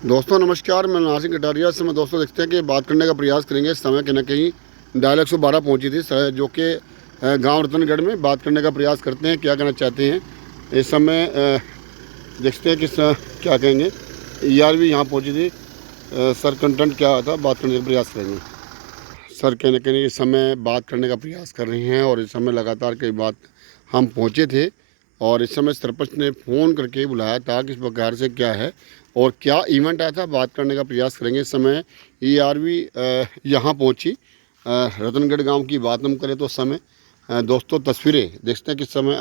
दोस्तों नमस्कार, मैं नासिक कटारिया से। मैं दोस्तों देखते हैं कि बात करने का प्रयास करेंगे। इस समय कहीं ना कहीं डायल 112 पहुंची थी, जो कि गांव रतनगढ़ में। बात करने का प्रयास करते हैं, क्या कहना चाहते हैं इस समय। देखते हैं कि क्या कहेंगे। यार भी यहाँ पहुंची थी। सर कंटेंट क्या था, बात करने का प्रयास करेंगे। सर कहीं ना कहीं इस समय बात करने का प्रयास कर रहे हैं और इस समय लगातार कई बात हम पहुँचे थे और इस समय सरपंच ने फ़ोन करके बुलाया था कि इस प्रकार से क्या है और क्या इवेंट आया था, बात करने का प्रयास करेंगे। इस समय ERV यहाँ पहुँची। रतनगढ़ गांव की बात हम करें तो उस समय दोस्तों तस्वीरें देखते हैं कि इस समय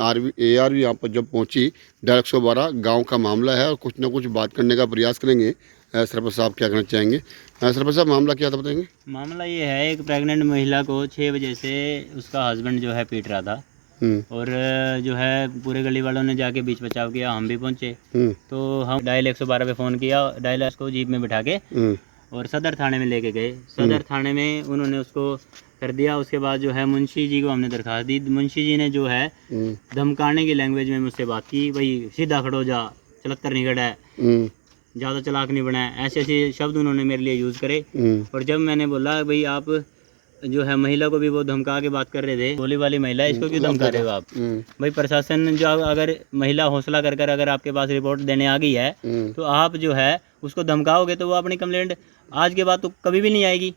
ARV यहाँ पर जब पहुँची, डायल 112 गाँव का मामला है और कुछ ना कुछ बात करने का प्रयास करेंगे। सरपंच साहब क्या कहना चाहेंगे? सरपंच साहब मामला क्या था, बताएंगे? मामला ये है, एक प्रेग्नेंट महिला को 6 बजे से उसका हस्बैंड जो है पीट रहा था। और जो है पूरे गली वालों ने जाके बीच बचाव किया, हम भी पहुंचे। तो हम डायल 112 पे फ़ोन किया, डायल उसको जीप में बिठा के और सदर थाने में लेके गए। सदर थाने में उन्होंने उसको कर दिया। उसके बाद जो है मुंशी जी को हमने दरखास्त दी। मुंशी जी ने जो है धमकाने की लैंग्वेज में मुझसे बात की, भाई सीधा खड़ो जा, चलत्तर नहीं खड़ा है, ज़्यादा चालाक नहीं बना है, ऐसे ऐसे शब्द उन्होंने मेरे लिए यूज़ करे। और जब मैंने बोला भाई आप जो है महिला को भी वो धमका के बात कर रहे थे, बोली वाली महिला, इसको क्यों धमका रहे हो आप? भाई प्रशासन जो अगर महिला हौसला कर कर अगर आपके पास रिपोर्ट देने आ गई है तो आप जो है उसको धमकाओगे तो वो अपनी कंप्लेंट आज के बाद तो कभी भी नहीं आएगी।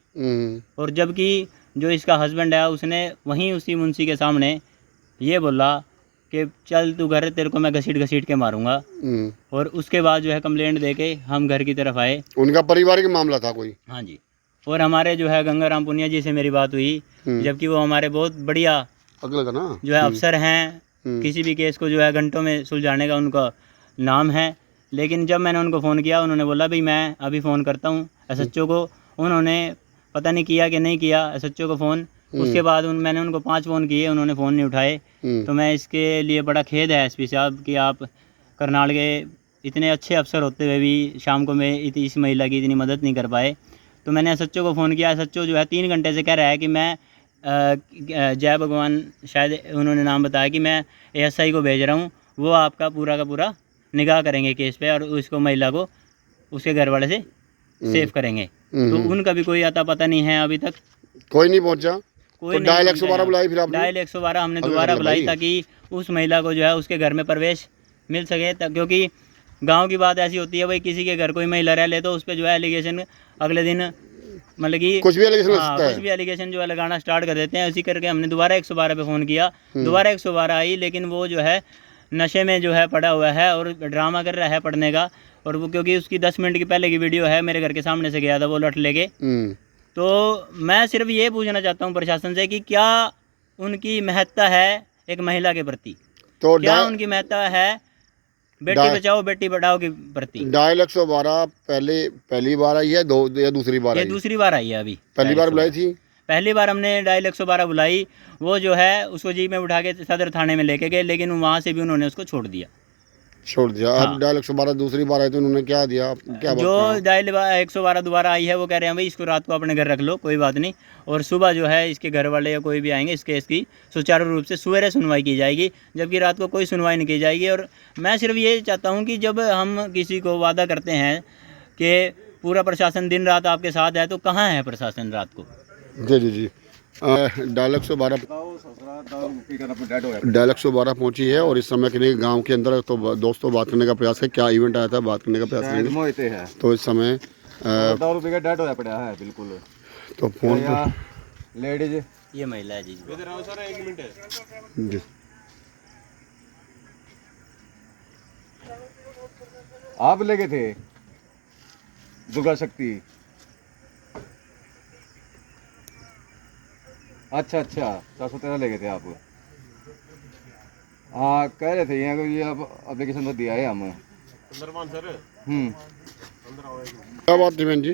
और जबकि जो इसका हस्बैंड है उसने वहीं उसी मुंशी के सामने ये बोला कि चल तू घर, तेरे को मैं घसीट घसीट के मारूंगा। और उसके बाद जो है कंप्लेंट देके हम घर की तरफ आए। उनका पारिवारिक मामला था कोई? हाँ जी। और हमारे जो है गंगाराम पुनिया जी से मेरी बात हुई, जबकि वो हमारे बहुत बढ़िया अगला का ना जो है अफसर हैं। किसी भी केस को जो है घंटों में सुलझाने का उनका नाम है। लेकिन जब मैंने उनको फ़ोन किया, उन्होंने बोला भाई मैं अभी फ़ोन करता हूँ SHO को। उन्होंने पता नहीं किया कि नहीं किया SHO को फ़ोन। उसके बाद मैंने उनको 5 फ़ोन किए, उन्होंने फ़ोन नहीं उठाए। तो मैं इसके लिए बड़ा खेद है SP साहब कि आप करनाल के इतने अच्छे अफसर होते हुए भी शाम को मैं इस महिला की इतनी मदद नहीं कर पाए। तो मैंने SHO को फ़ोन किया। SHO जो है 3 घंटे से कह रहा है कि मैं जय भगवान शायद उन्होंने नाम बताया कि मैं ASI को भेज रहा हूँ, वो आपका पूरा का पूरा निगाह करेंगे केस पे और उसको महिला को उसके घर वाले से सेफ करेंगे। तो उनका भी कोई आता पता नहीं है अभी तक, कोई नहीं पहुंचा। कोई तो नहीं डायल पहुंचा 112 यहाँ। बुलाई फिर आपने? डायल 112 हमने अगला दोबारा अगला बुलाई भाई। ताकि उस महिला को जो है उसके घर में प्रवेश मिल सके। क्योंकि गांव की बात ऐसी होती है भाई, किसी के घर कोई महिला रह ले तो उस पर जो है एलिगेशन अगले दिन मतलब कि कुछ भी एलिगेशन लग हाँ सकता कुछ है। भी एलिगेशन जो है लगाना स्टार्ट कर देते हैं। इसी करके हमने दोबारा 112 पे फ़ोन किया। दोबारा 112 आई, लेकिन वो जो है नशे में जो है पड़ा हुआ है और ड्रामा कर रहा है पढ़ने का। और वो क्योंकि उसकी 10 मिनट की पहले की वीडियो है, मेरे घर के सामने से गया था वो लठ लेके। तो मैं सिर्फ ये पूछना चाहता हूँ प्रशासन से कि क्या उनकी महत्ता है एक महिला के प्रति, तो क्या उनकी महत्ता है बेटी बचाओ बेटी पढ़ाओ के प्रति? डायल 112 पहली बार आई है, दो या दूसरी बार ये आई? दूसरी बार आई है अभी पहली डायल बार बुलाई 112। थी? पहली बार हमने डायल 112 बुलाई, वो जो है उसको जीप में उठा के सदर थाने में लेके गए, लेकिन वहाँ से भी उन्होंने उसको छोड़ दिया। छोड़ दिया। अब हाँ, डायल 112 दूसरी बार आई तो उन्होंने क्या दिया, क्या जो बात कहा? डायल 112 दोबारा आई है वो कह रहे हैं भाई इसको रात को अपने घर रख लो, कोई बात नहीं, और सुबह जो है इसके घर वाले या कोई भी आएंगे इस केस की सुचारू रूप से सवेरे सुनवाई की जाएगी, जबकि रात को कोई सुनवाई नहीं की जाएगी। और मैं सिर्फ ये चाहता हूँ कि जब हम किसी को वादा करते हैं कि पूरा प्रशासन दिन रात आपके साथ है, तो कहाँ है प्रशासन रात को? जी जी जी। डायल 112 पहुंची है और इस समय के लिए गांव के अंदर। तो दोस्तों बात करने का प्रयास है, क्या इवेंट आया था, बात करने का प्रयास करेंगे। तो इस समय दारू पी के डेड होया पड़ा है बिल्कुल। तो फोन पे लेडीज ये महिला है जी। इधर आओ सर, 1 मिनट। जी। आप लेके थे दुर्गा शक्ति? अच्छा अच्छा, 413 लेके थे आप? हाँ कह रहे थे यहाँ को ये अब एप्लीकेशन तो दिया है हम। सर क्या बात थी बहन जी?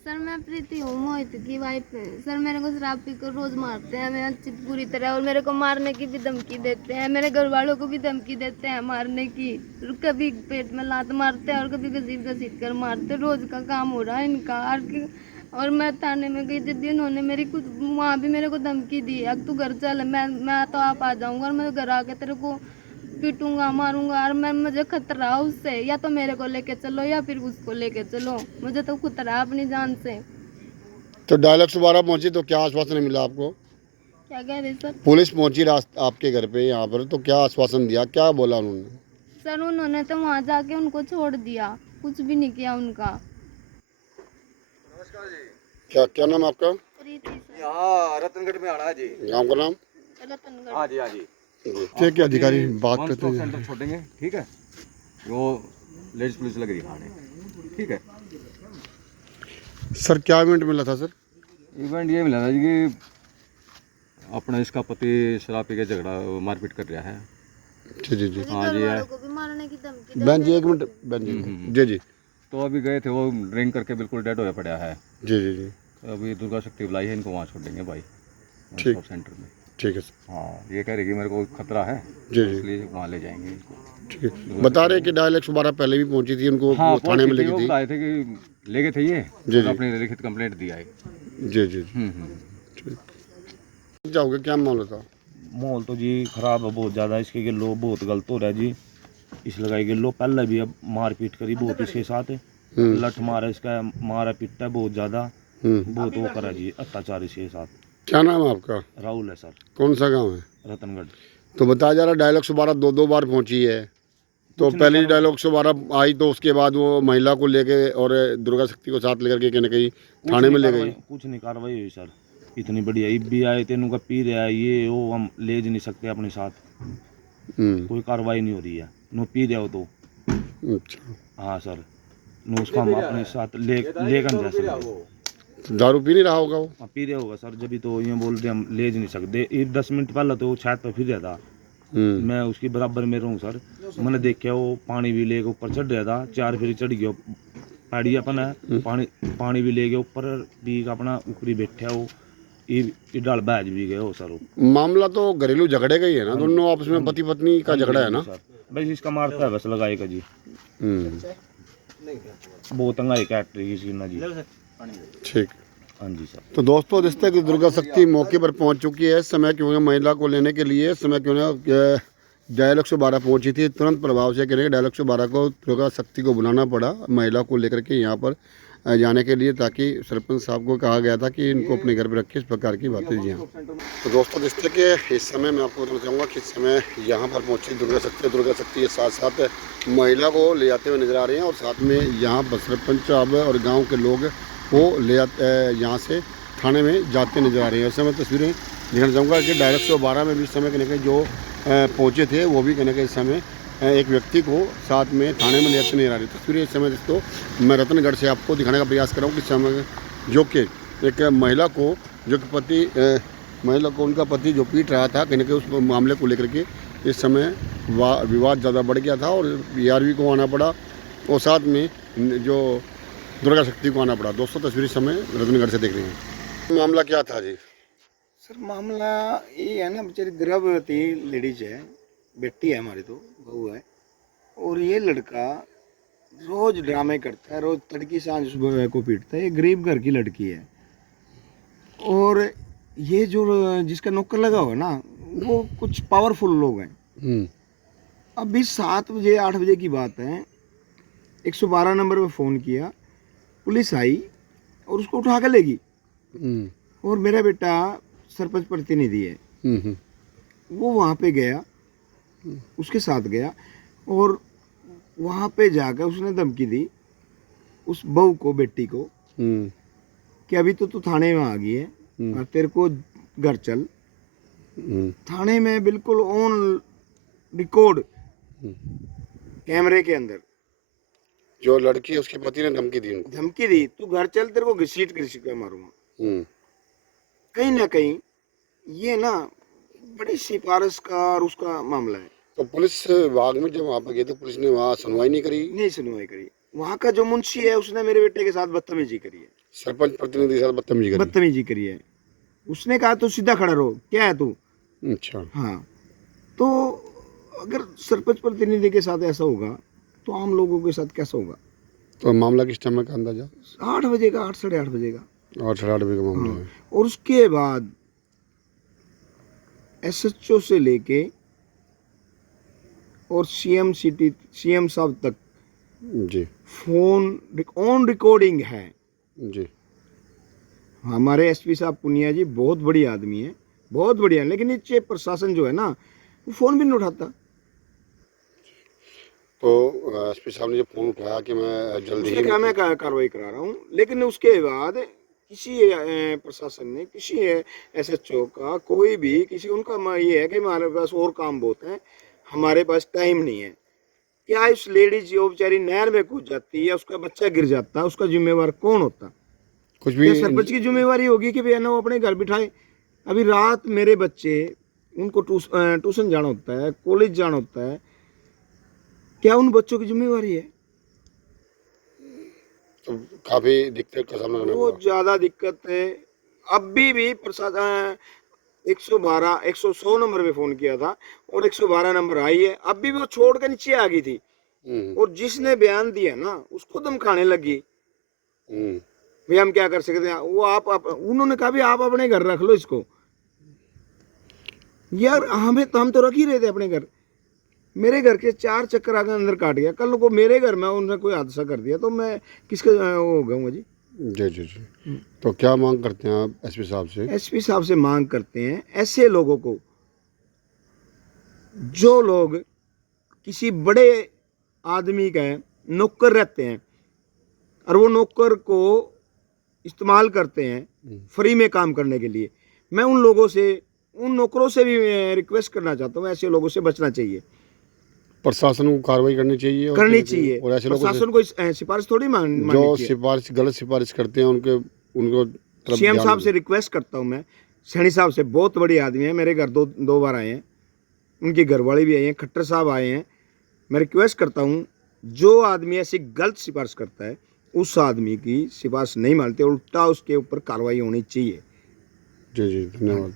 सर मैं प्रीति हूँ, मोहित की वाइफ है। सर मेरे को शराब पीकर रोज मारते हैं, मैं अच्छी बुरी तरह, और मेरे को मारने की भी धमकी देते हैं, मेरे घर वालों को भी धमकी देते हैं मारने की। कभी पेट में लात मारते हैं और कभी घसीट घसीट कर मारते। रोज का काम हो रहा है इनका। और मैं थाने में गई थी, उन्होंने मेरी कुछ वहाँ भी मेरे को धमकी दी, अब तू घर चल, मैं तो आप आ जाऊंगा और मैं घर आके तेरे को पीटूंगा मारूंगा, और मैं मुझे खतरा उससे, या तो मेरे को लेके चलो या फिर उसको लेके चलो, मुझे तो खतरा अपनी जान से। तो डायल 112 पहुंची तो क्या आश्वासन मिला आपको? क्या कह रहे सर? पुलिस पहुंची आपके घर पे यहाँ पर, तो क्या आश्वासन दिया, क्या बोला उन्होंने? सर उन्होंने तो वहां जाके उनको छोड़ दिया, कुछ भी नहीं किया उनका। क्या क्या नाम आपका? प्रीति सर। यहाँ रतनगढ़ में आना है जी। गाँव का नाम? रतनगढ़। हाँ जी, हाँ जी। ठीक है, अधिकारी बात वन करते स्टॉप हैं। सेंटर छोड़ेंगे, ठीक है। वो लेडीज पुलिस लग रही खाने, ठीक है। सर क्या इवेंट मिला था सर? इवेंट ये मिला था जी कि अपना इसका पति शराब पी के झगड़ा मारपीट कर रहा है। जी जी जी। हाँ जी है। को भी मारने की धमकी। बहन जी एक मिनट, बहन जी जी। तो अभी गए थे, वो ड्रिंक करके बिल्कुल डेड होया पड़ा है। जी जी जी। तो अभी दुर्गा शक्ति बुलाई है, इनको वहाँ छोड़ेंगे भाई, वन ठीक। स्टॉप सेंटर में। ठीक है सर। हाँ, ये कह रही कि मेरे को खतरा है, जी जी। इसलिए वहाँ ले जाएंगे इनको। ठीक है, बता रहे कि डायल 112 पहले भी पहुंची थी, उनको हाँ, वो थाने में वो लेके थी। बताए थे कि ले गए थे ये, जी, और जी। अपनी लिखित कंप्लेंट दिया है। जी जी। जाओगे, क्या मामला था? माहौल तो जी खराब है बहुत ज़्यादा, इसके गिलो बहुत गलत हो रहा है जी। इस लगाई गिलो पहले भी अब मारपीट करी बहुत इसके साथ, लठ मारा इसका, मारा पीटा बहुत ज़्यादा, बहुत वो करा जी अत्याचार इसके साथ। क्या नाम है आपका? राहुल है सर, कौन सा गांव है? रतनगढ़। तो बताया जा रहा डायल 112 दो बार पहुंची है। तो पहली डायल 112 आई, तो उसके बाद वो महिला को लेके और दुर्गा शक्ति को साथ लेकर के कहीं ना कहीं थाने में ले गई। कुछ नहीं कार्रवाई हुई सर, इतनी बढ़िया इब भी आए तेनों का पी रहा है ये वो, हम ले नहीं सकते अपने साथ, कोई कार्रवाई नहीं हो रही है। नो पी रहे हो तो अच्छा। हाँ सर, नो उसको हम अपने साथ लेकर जा सकते। तो दारू पी नहीं रहा होगा वो? पी रहे होगा सर, जब तो ये बोल रहे हम ले नहीं सकते। 10 मिनट पहले तो वो छत पर फिर रहा था, मैं उसकी बराबर में रहूँ सर। मैंने देखा वो पानी भी लेके ऊपर चढ़ रहा था, 4 फेरी चढ़ गया पैड़ी अपना, पानी भी ले गया ऊपर भी अपना, ऊपरी बैठा वो ये डाल बैज भी गए हो सर। मामला तो घरेलू झगड़े का ही है ना, दोनों आपस में पति पत्नी का झगड़ा है ना सर? बस इसका मारता है बस लगाएगा जी, बहुत तंगाई कैट रही है ना जी। ठीक। हाँ जी सर। तो दोस्तों, जिस तरह की दुर्गा शक्ति मौके पर पहुंच चुकी है, समय क्यों है महिला को लेने के लिए, समय क्यों है डायल 112 पहुंची थी, तुरंत प्रभाव से करेंगे डायल 112 को दुर्गा शक्ति को बुलाना पड़ा महिला को लेकर के यहाँ पर जाने के लिए, ताकि सरपंच साहब को कहा गया था कि इनको अपने घर पर रखे, इस प्रकार की बातें जी। हाँ, तो दोस्तों, जिस तरह के इस समय मैं आपको बताना चाहूँगा कि इस समय यहाँ पर पहुँची दुर्गा शक्ति के साथ साथ महिला को ले जाते हुए नजर आ रहे हैं, और साथ में यहाँ पर सरपंच साहब और गाँव के लोग वो ले जाते यहाँ से थाने में जाते नजर आ रहे हैं। ऐसे मैं तस्वीरें दिखाना चाहूँगा कि डायल 112 में भी इस समय कहीं ना कहीं जो पहुँचे थे, वो भी कहीं ना कहीं इस समय एक व्यक्ति को साथ में थाने में ले जाते नजर आ रही है। तस्वीरें इस समय दोस्तों मैं रतनगढ़ से आपको दिखाने का प्रयास कर रहा हूँ कि समय जो कि एक महिला को, जो कि महिला को उनका पति जो पीट रहा था, कहीं ना कहीं उस मामले को लेकर के इस समय विवाद ज़्यादा बढ़ गया था, और BRV को आना पड़ा, और साथ में जो दुर्गा शक्ति को आना पड़ा। दोस्तों, तस्वीर समय रतनगढ़ से देख रहे हैं। मामला क्या था जी? सर मामला ये है ना, बेचारी गर्भवती लेडीज है, बेटी है हमारी, तो बहू है, और ये लड़का रोज ड्रामे करता है, रोज तड़की सांझ उस बहू को पीटता है। ये गरीब घर की लड़की है, और ये जो जिसका नौकर लगा हुआ ना, वो कुछ पावरफुल लोग हैं। अभी 7 बजे 8 बजे की बात है, 112 नंबर पे फ़ोन किया, पुलिस आई और उसको उठा कर लेगी। और मेरा बेटा सरपंच प्रतिनिधि है, वो वहाँ पे गया, उसके साथ गया, और वहाँ पे जाकर उसने धमकी दी उस बहू को, बेटी को, कि अभी तो तू थाने में आ गई है और तेरे को घर चल। थाने में बिल्कुल ऑन रिकॉर्ड कैमरे के अंदर जो लड़की है उसके पति ने धमकी दी उनको, धमकी दी, तू घर चल, तेरे को घसीट घसीट के मारूंगा। कहीं ना कहीं ये ना बड़ी सिफारिश का और उसका मामला है। तो पुलिस विभाग में जब वहाँ पर गए तो पुलिस ने वहाँ सुनवाई नहीं करी? नहीं सुनवाई करी। वहाँ का जो मुंशी है उसने मेरे बेटे के साथ बदतमीजी करी है, सरपंच प्रतिनिधि के साथ बदतमीजी करी है। उसने कहा तू सीधा खड़ा रहो, क्या है तू? अच्छा। हाँ, तो अगर सरपंच प्रतिनिधि के साथ ऐसा होगा तो आम लोगों के साथ कैसा होगा? तो मामला किस टाइम का अंदाजा? 8 बजे का, 8 साढ़े 8 बजे का, 8 साढ़े 8 बजे का मामला है। और उसके बाद SHO से लेके और सीएम साहब तक जी फोन ऑन रिकॉर्डिंग है। जी हमारे एसपी साहब पुनिया जी बहुत बड़ी आदमी है, बहुत बढ़िया, लेकिन नीचे प्रशासन जो है ना वो फोन भी नहीं उठाता। तो एसपी साहब ने जब फोन उठाया कि मैं जल्दी उसने ही कहा मैं कार्रवाई करा रहा हूँ, लेकिन उसके बाद किसी प्रशासन ने, किसी एसएचओ का, कोई भी किसी, उनका ये है कि हमारे पास और काम बहुत है, हमारे पास टाइम नहीं है। क्या इस लेडीज जो बेचारी नहर में कूद जाती है, उसका बच्चा गिर जाता है, उसका जिम्मेवार कौन होता? कुछ क्या भी सरपंच की जिम्मेवारी होगी कि भैया ना वो अपने घर बिठाए? अभी रात मेरे बच्चे, उनको ट्यूशन जाना होता है, कॉलेज जाना होता है, क्या उन बच्चों की जिम्मेवारी है? तो काफ़ी दिक्कत का सामना करना पड़ा। बहुत ज्यादा दिक्कत है। अभी भी प्रशासन 112 100 नंबर पे फोन किया था और 112 नंबर आई है, अभी भी वो छोड़ के नीचे आ गई थी। और जिसने बयान दिया ना उसको दम खाने लगी, भैया हम क्या कर सकते हैं, वो आप उन्होंने कहा भी आप अपने घर रख लो इसको। यार हमें तो, हम तो रख ही रहे थे अपने घर। मेरे घर के 4 चक्कर आगे अंदर काट गया, कल को मेरे घर में उन्होंने कोई हादसा कर दिया तो मैं किसके वो हो गऊंगा जी। जी जी जी। तो क्या मांग करते हैं आप एसपी साहब से? एसपी साहब से मांग करते हैं ऐसे लोगों को, जो लोग किसी बड़े आदमी का नौकर रहते हैं और वो नौकर को इस्तेमाल करते हैं फ्री में काम करने के लिए, मैं उन लोगों से, उन नौकरों से भी रिक्वेस्ट करना चाहता हूँ, ऐसे लोगों से बचना चाहिए, प्रशासन को कार्रवाई करनी चाहिए और करनी कहीं- चाहिए। और ऐसे लोगों से प्रशासन को सिफारिश थोड़ी मांगनी जो चाहिए। सिफारिश, गलत सिफारिश करते हैं उनको तरफ सीएम ध्यान साहब दें। से रिक्वेस्ट करता हूँ मैं, सैनी साहब से, बहुत बड़ी आदमी है, मेरे घर दो बार आए हैं, उनकी घरवाली भी आई हैं, खट्टर साहब आए हैं। मैं रिक्वेस्ट करता हूँ जो आदमी ऐसी गलत सिफारिश करता है उस आदमी की सिफारिश नहीं मानते, उल्टा उसके ऊपर कार्रवाई होनी चाहिए। जी जी, धन्यवाद।